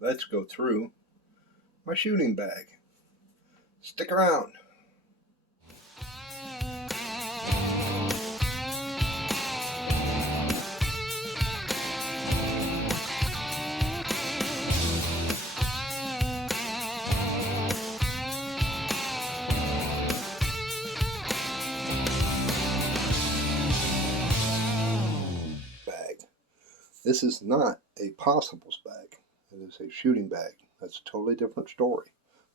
let's go through my shooting bag. Stick around. Bag. This is not a possibles bag. It is a shooting bag. That's a totally different story.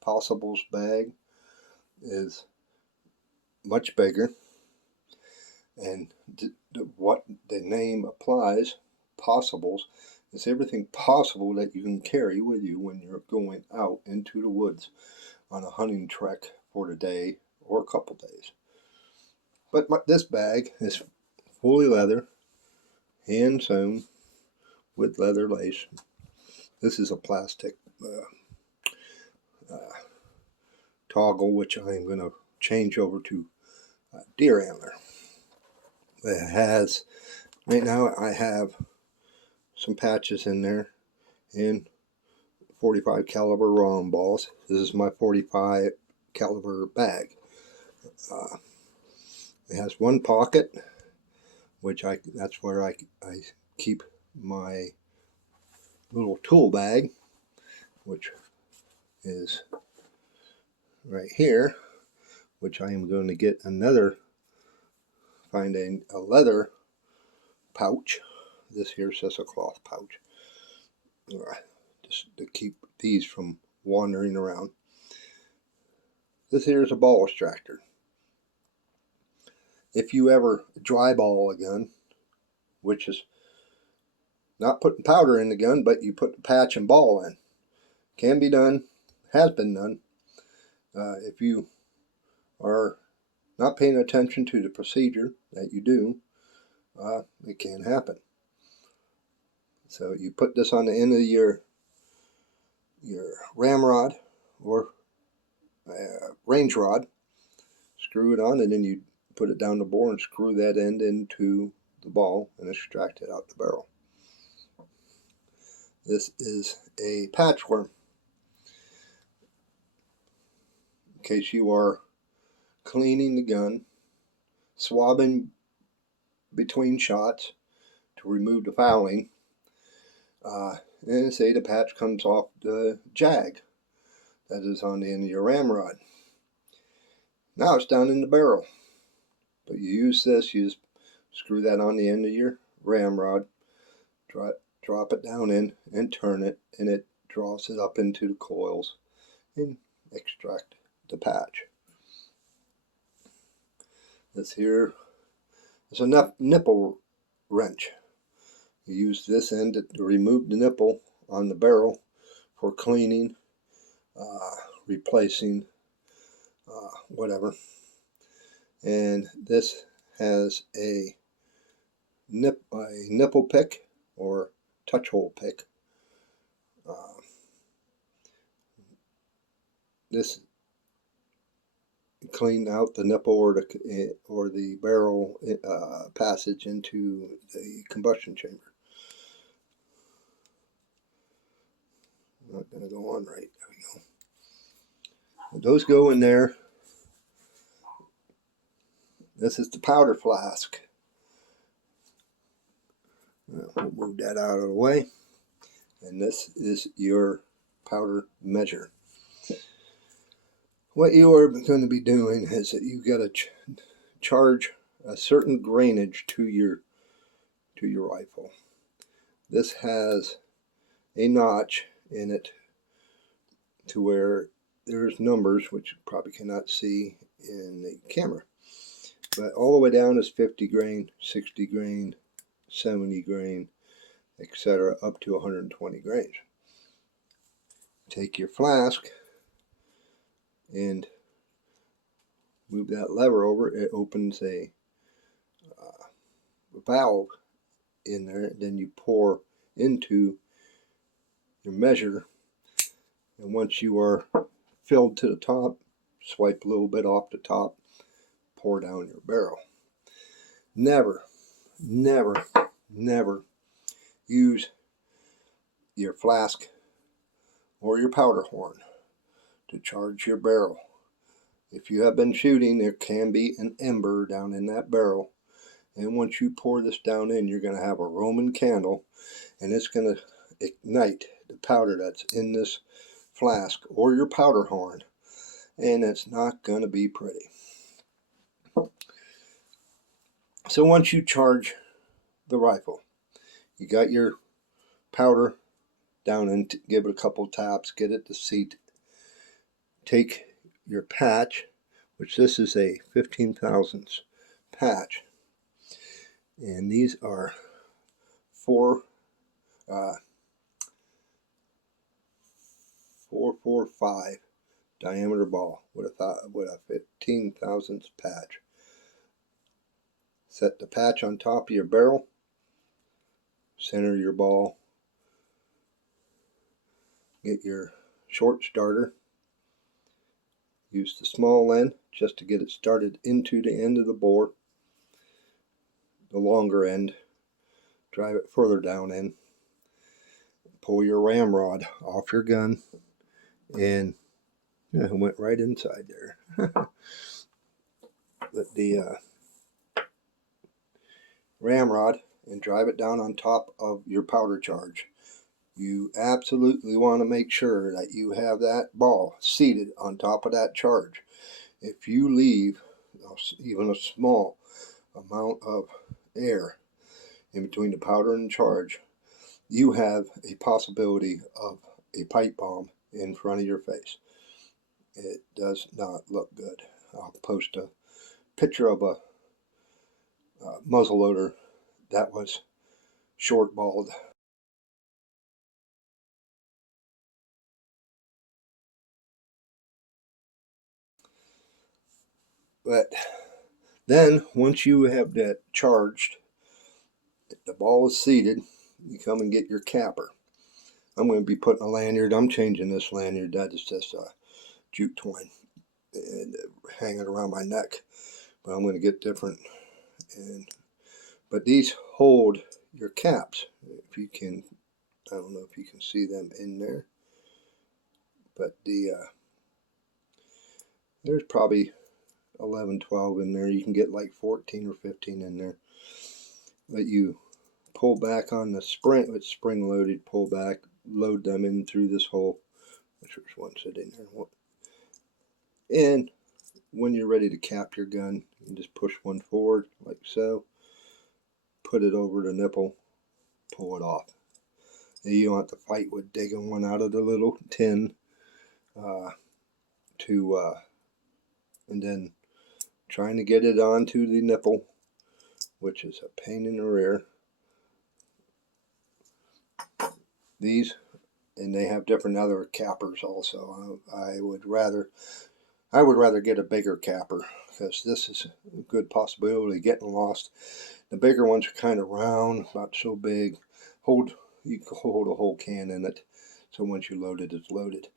Possibles bag is much bigger, and what the name applies, possibles, is everything possible that you can carry with you when you're going out into the woods on a hunting trek for the day or a couple days. But this bag is fully leather, hand sewn with leather lace. This is a plastic toggle, which I am going to change over to deer antler. It has, right now I have some patches in there in 45 caliber round balls. This is my 45 caliber bag. It has one pocket, which that's where I keep my little tool bag, which is right here, which I am going to get find a leather pouch. This here says a cloth pouch, just to keep these from wandering around. This here is a ball extractor. If you ever dry ball a gun, which is not putting powder in the gun, but you put the patch and ball in, can be done, has been done. If you are not paying attention to the procedure that you do, it can happen. So you put this on the end of your ramrod or range rod, screw it on, and then you put it down the bore and screw that end into the ball and extract it out the barrel. This is a patch worm. In case you are cleaning the gun, swabbing between shots to remove the fouling, and say the patch comes off the jag that is on the end of your ramrod. Now it's down in the barrel, but you use this, you just screw that on the end of your ramrod, drop it down in and turn it, and it draws it up into the coils and extract the patch. This here is a nipple wrench. You use this end to remove the nipple on the barrel for cleaning, replacing, whatever. And this has a nipple pick or touch hole pick. This clean out the nipple or the barrel passage into the combustion chamber. Not going to go on right. There we go. Those go in there. This is the powder flask. We'll move that out of the way. And this is your powder measure. What you are going to be doing is that you've got to charge a certain grainage to your rifle. This has a notch in it to where there's numbers, which you probably cannot see in the camera, but all the way down is 50 grain, 60 grain, 70 grain, etc., up to 120 grains. Take your flask and move that lever over. It opens a valve in there. Then you pour into your measure, and once you are filled to the top, swipe a little bit off the top, pour down your barrel. Never, never, never use your flask or your powder horn to charge your barrel. If you have been shooting, there can be an ember down in that barrel, and once you pour this down in, you're going to have a Roman candle, and it's going to ignite the powder that's in this flask or your powder horn, and it's not going to be pretty. So once you charge the rifle, you got your powder down and give it a couple taps, get it to seat. Take your patch, which this is a 15 thousandths patch, and these are 445 diameter ball with a 15 thousandths patch. Set the patch on top of your barrel, center your ball, get your short starter, use the small end just to get it started into the end of the bore, the longer end drive it further down in, pull your ramrod off your gun, and yeah, it went right inside there. But the ramrod and drive it down on top of your powder charge. You absolutely want to make sure that you have that ball seated on top of that charge. If you leave even a small amount of air in between the powder and charge, you have a possibility of a pipe bomb in front of your face. It does not look good. I'll post a picture of a muzzleloader that was short-balled. But then once you have that charged, the ball is seated, you come and get your capper. I'm going to be putting a lanyard. I'm changing this lanyard. That is just a jute twine and hanging around my neck. But I'm going to get different. But these hold your caps. If you can, I don't know if you can see them in there. But there's probably 11, 12 in there. You can get like 14 or 15 in there. But you pull back on the spring, it's spring loaded, pull back, load them in through this hole. Which one sit in there? And when you're ready to cap your gun, you just push one forward like so, put it over the nipple, pull it off. And you don't have to fight with digging one out of the little tin and then trying to get it onto the nipple, which is a pain in the rear. These, and they have different other cappers also. I would rather get a bigger capper, because this is a good possibility of getting lost. The bigger ones are kind of round, not so big. You can hold a whole can in it, so once you load it, it's loaded.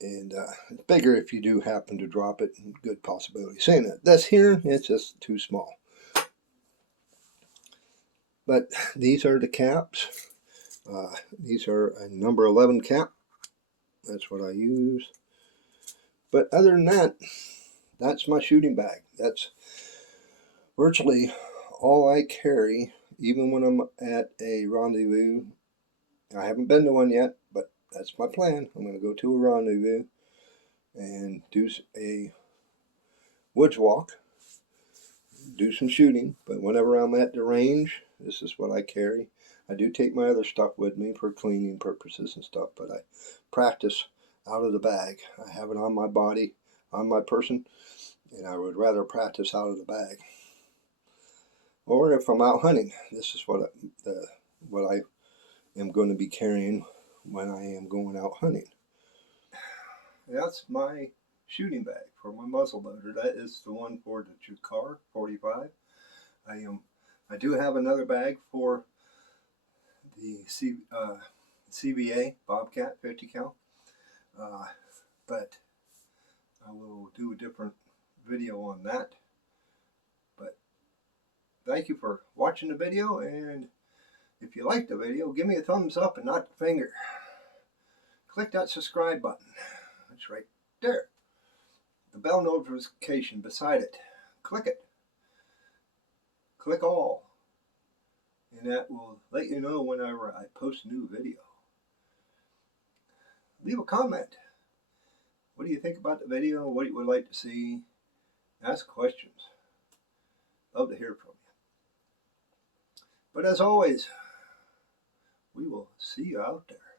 And it's bigger if you do happen to drop it. Good possibility. Saying that, this here, it's just too small. But these are the caps. These are a number 11 cap. That's what I use. But other than that, that's my shooting bag. That's virtually all I carry, even when I'm at a rendezvous. I haven't been to one yet, but that's my plan. I'm going to go to a rendezvous and do a woods walk, do some shooting. But whenever I'm at the range, this is what I carry. I do take my other stuff with me for cleaning purposes and stuff, but I practice out of the bag. I have it on my body, on my person, and I would rather practice out of the bag. Or if I'm out hunting, this is what I am going to be carrying when I am going out hunting. That's my shooting bag for my muzzleloader. That is the one for the Jukar 45. I do have another bag for the CBA Bobcat 50 cal, but I will do a different video on that. But thank you for watching the video, and if you liked the video, give me a thumbs up and not the finger. click that subscribe button. It's right there. The bell notification beside it. Click it. Click all. And that will let you know whenever I post a new video. Leave a comment. What do you think about the video? What you would like to see? Ask questions. Love to hear from you. But as always, we will see you out there.